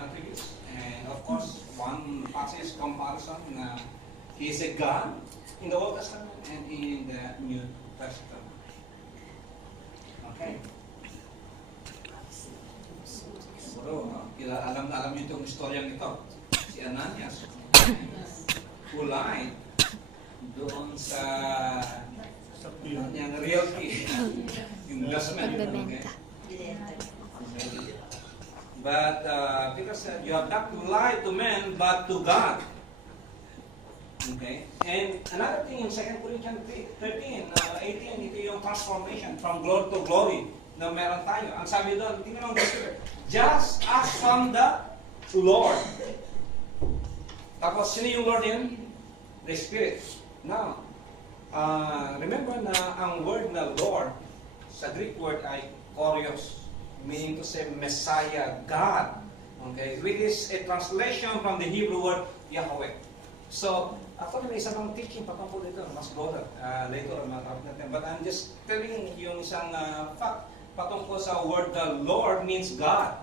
attributes. And of course, one passage comparison na He is a God in the Old Testament and in the New Testament. Okay. Siguro, alam na alam niyo itong istoryang ito. Si Ananias, who lied doon sa yung realty investment. Okay? But Peter said, you have not to lie to men, but to God. Okay? And another thing in 2 Corinthians 13, 18, ito yung transformation from glory to glory na meron tayo. Ang sabi doon, tingnan mo ang Spirit, just as from the Lord. Tapos, sino yung Lord yun? The Spirit. Now, remember na ang word na Lord, sa Greek word ay Kurios, meaning to say Messiah, God. Okay? Which is a translation from the Hebrew word Yahweh. So, actually, may isang teaching patungkol dito, mas broader, later on matapos natin. But I'm just telling yung isang fact patungkol sa word the Lord means God.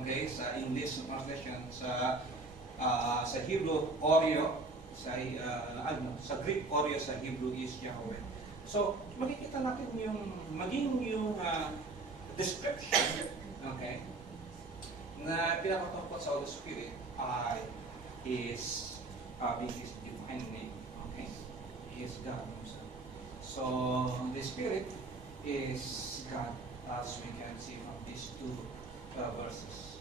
Okay? Sa English translation, sa Hebrew, Oreo, sa Greek, Oreo, sa Hebrew is Yahweh. So, makikita natin yung description, okay, na pinapatungkol sa Holy Spirit ay is his divine name, okay? He is God himself. So, the Spirit is God, as we can see from these two verses.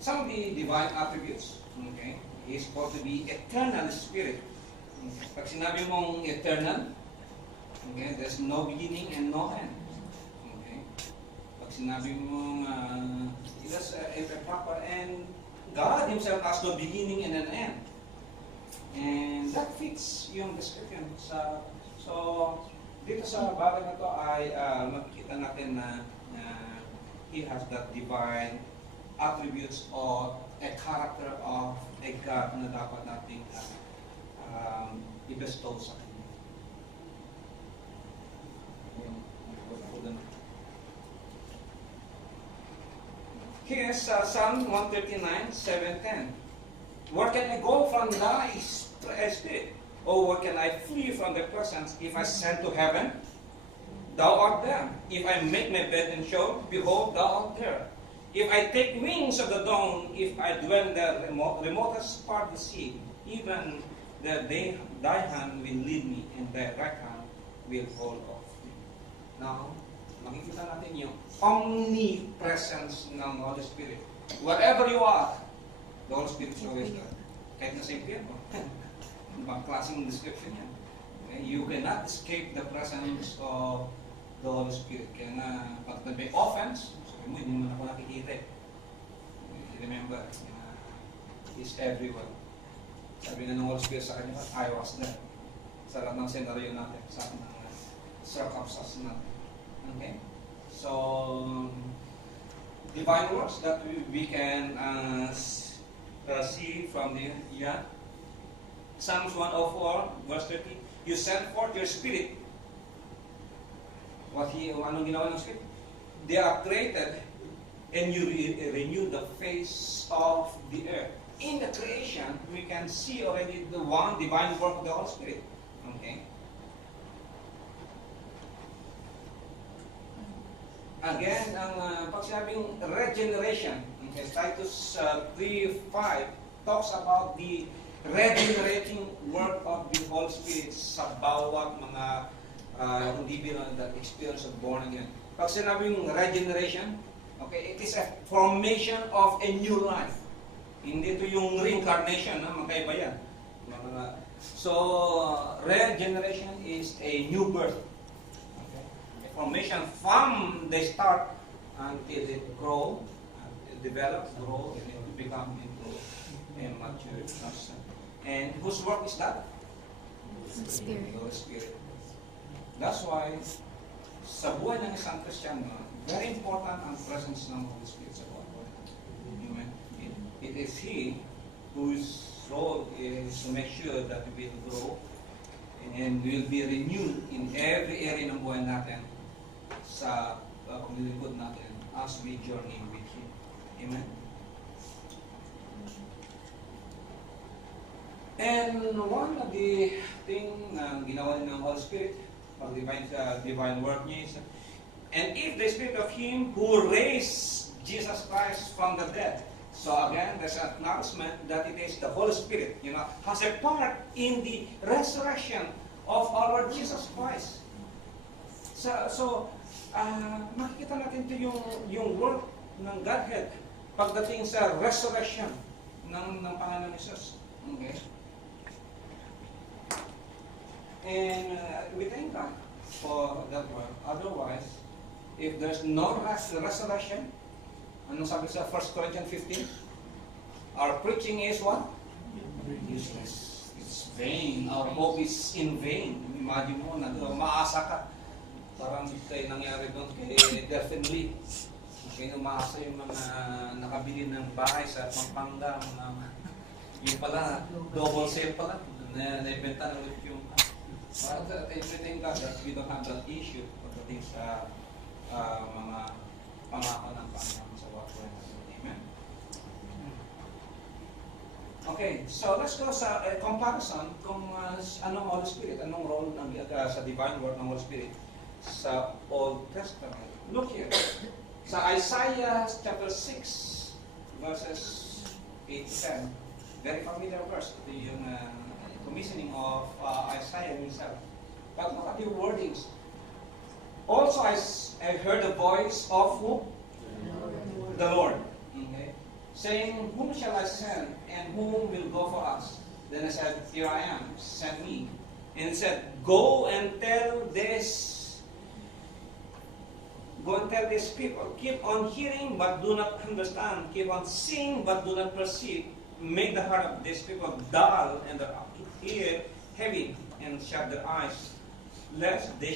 Some of the divine attributes, okay, is called to be eternal Spirit. Pag sinabi mong eternal, okay, there's no beginning and no end. Okay? Pag sinabi mong it is a proper, and God Himself has no beginning and an end. And that fits yung description. So, dito sa bagay na to ay makikita natin na He has that divine attributes or a character of a God na dapat nating i-bestow sa Kanya. Here's Psalm 139, 7-10. Where can I go from thy spirit? Or where can I flee from thy presence? If I ascend to heaven, thou art there. If I make my bed in Sheol, behold, thou art there. If I take wings of the dawn, if I dwell in the remotest part of the sea, even thy hand will lead me, and thy right hand will hold of me. Now, makikita natin yung omnipresence ng Holy Spirit. Wherever you are, the Holy Spirit is always there. Kahit na sa impyerno. Ibang klaseng description yan. Okay? You cannot escape the presence of the Holy Spirit. Kaya nga, pag may offense, sabi mo, hindi mo na ako nakikita. Remember, He's everywhere. Sabi na ng Holy Spirit sa kanya, I was there. Sa lahat ng senaryo natin, sa lahat ng circumstances natin. Okay? So, divine words that we can see from the Psalms 104, verse 30. You send forth your spirit. Anong ginawa ng spirit? They are created and you renew the face of the earth. In the creation, we can see already the one divine work of the Holy Spirit. Okay? Again, ang pag sinabing regeneration, okay, Titus 3:5 talks about the regenerating work of the Holy Spirit sa bawat mga individual that experience of born again. Pag sinabing regeneration, okay, it is a formation of a new life. Hindi ito yung reincarnation, magkaiba yan. So, regeneration is a new birth. Okay? A formation from the start until it grow, it develops, grow, and it become into a mature person. And whose work is that? The Spirit. The Spirit. That's why, sa buhay ng isang Kristiyano, very important ang presence ng Holy Spirit sa buhay. Amen. It is He whose role is to make sure that we will grow and will be renewed in every area ng buhay natin sa paglilingkod natin as we journey with Him. Amen. And one of the thing na ginawa ng Holy Spirit, pag divine work niya is, and if the Spirit of Him who raised Jesus Christ from the dead. So again, there's an acknowledgement that it is the Holy Spirit, has a part in the resurrection of our Lord Jesus Christ. So makikita natin ito yung work ng Godhead pagdating sa resurrection ng Panginoon Jesus. Okay? And we thank God for that work. Otherwise, if there's no resurrection, anong sabi sa 1 Corinthians 15? Our preaching is what? Useless. It's vain. Our hope is in vain. Imagine mo, maasa ka. Parang tayo nangyari doon kay Delphin Lee. Kaya umaasa yung mga nakabili ng bahay sa Pampanga. Yung pala, double sale pala. Na-inventa na ulit yung... But I thank God that we don't have that issue pagdating sa mga pangako ng Panginoon sa wakwa natin. Amen? Okay, so let's go sa comparison kung anong Holy Spirit, anong role sa divine work ng Holy Spirit sa Old Testament. Look here. Sa Isaiah chapter 6, verses 8 to 10, very familiar verse. Ito yung commissioning of Isaiah himself. But look at the wordings. Also, I heard the voice of who? The Lord. Okay. Saying, whom shall I send, and whom will go for us? Then I said, here I am, send me. And he said, go and tell this people. Keep on hearing, but do not understand. Keep on seeing, but do not perceive. Make the heart of these people dull, and their ear heavy, and shut their eyes, lest they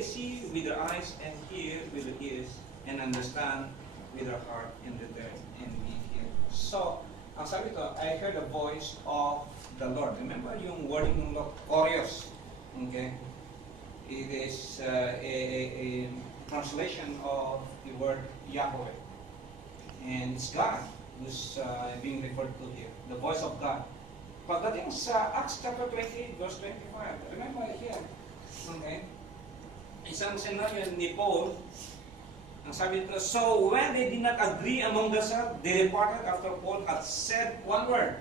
see with their eyes, and hear with their ears, and understand with their heart, and return, and be healed. So, ang sabi ito, I heard the voice of the Lord. Remember yung wording ng Orios? Okay? It is a translation of the word Yahweh. And it's God who's being referred to here. The voice of God. Pagdating sa Acts chapter 28, verse 25, remember here, okay? Isang senaryo ni Paul, ang sabi nito, so when they did not agree among themselves, they departed after Paul had said one word.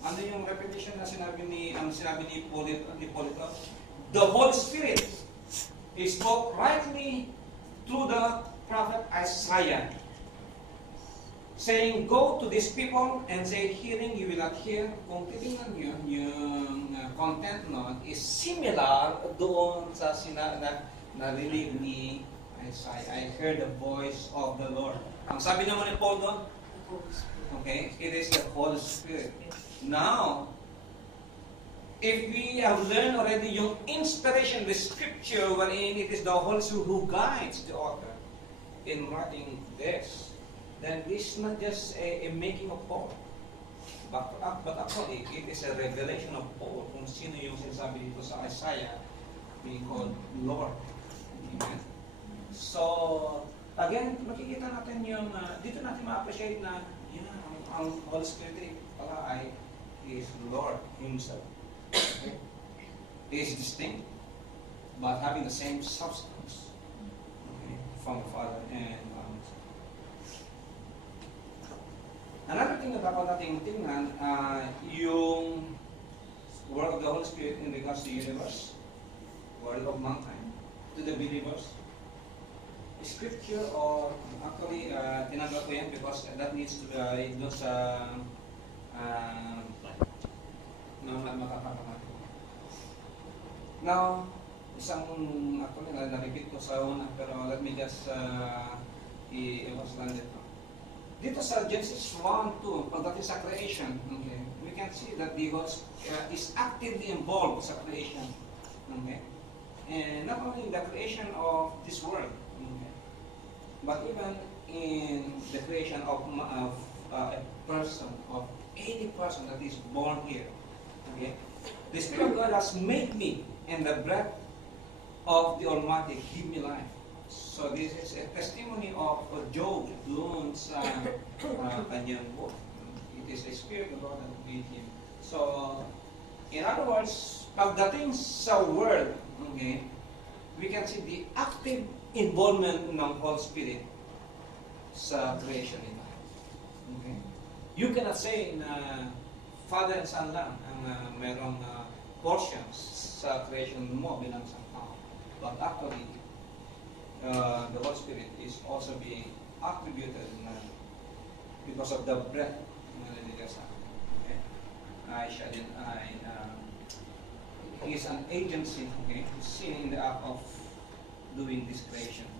Ano yung repetition na sinabi ni Paul ito? The Holy Spirit spoke rightly through the prophet Isaiah, saying, go to these people and say, hearing you will not hear. Kung titingnan nyo, yung content nun is similar doon sa narinig ni Isaiah. I heard the voice of the Lord. Ang sabi naman ni Paul doon, okay, it is the Holy Spirit. Now, if we have learned already yung inspiration, the scripture, wherein it is the Holy Spirit who guides the author in writing this, then this is not just a making of Paul. But actually, it is a revelation of Paul kung sino yung sinasabi dito sa Isaiah being called Lord. Amen? So, again, makikita natin yung, dito natin ma-appreciate na, ang Holy Spirit pala is Lord Himself. Okay? He is distinct, but having the same substance, okay, from the Father and another thing na dapat natin tingnan, yung work of the Holy Spirit in regards to the universe, world of mankind, to the believers. Scripture, or actually, tinanggap ko yan because that needs to be doon sa makakapamati. Now, actually, na-repeat ko sa una, pero let me just i-emphasize it. Dito sa Genesis 1:2, pagdating sa creation, okay, we can see that the God is actively involved sa creation. Okay? And not only in the creation of this world, okay, but even in the creation of a person, of any person that is born here. Okay? The Spirit of God has made me, and the breath of the Almighty give me life. So this is a testimony of Job doon sa kanyang book. It is the Spirit of God that made him So, in other words, pagdating sa Word, okay, we can see the active involvement ng Holy Spirit sa creation nito. Okay? You cannot say na Father and Son lang ang merong portions sa creation mo bilang isang tao. But actually, the Holy Spirit is also being attributed because of the breath na nilagay sa akin. Okay? He is an agency, okay, seen in the act of doing this creation.